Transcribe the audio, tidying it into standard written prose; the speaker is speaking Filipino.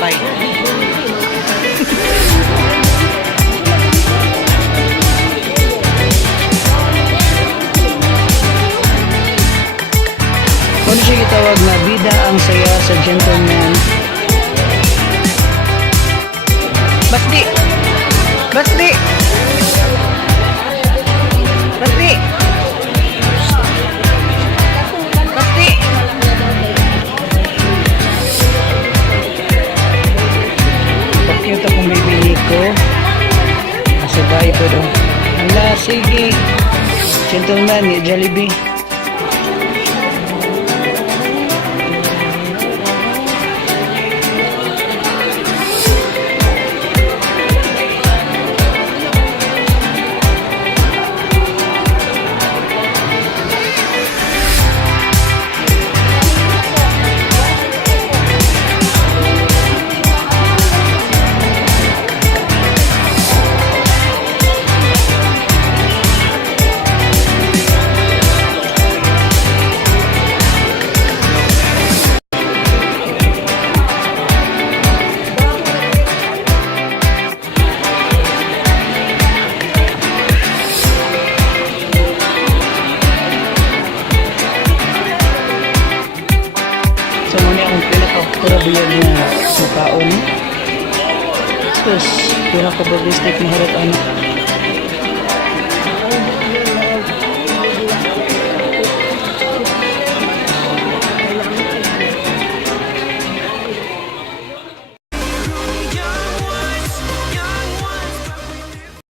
Bye. Kung siya gitawag na bida ang saya sa gentleman. Basti! Basti! Basti! Basti! Pakita kong bibili ko. Masabay ko doon. Hala, sige. Gentleman, ni Jollibee. So muna akong pinaka-problem na mukhaon. Tapos, pinaka-babistic na harap anak.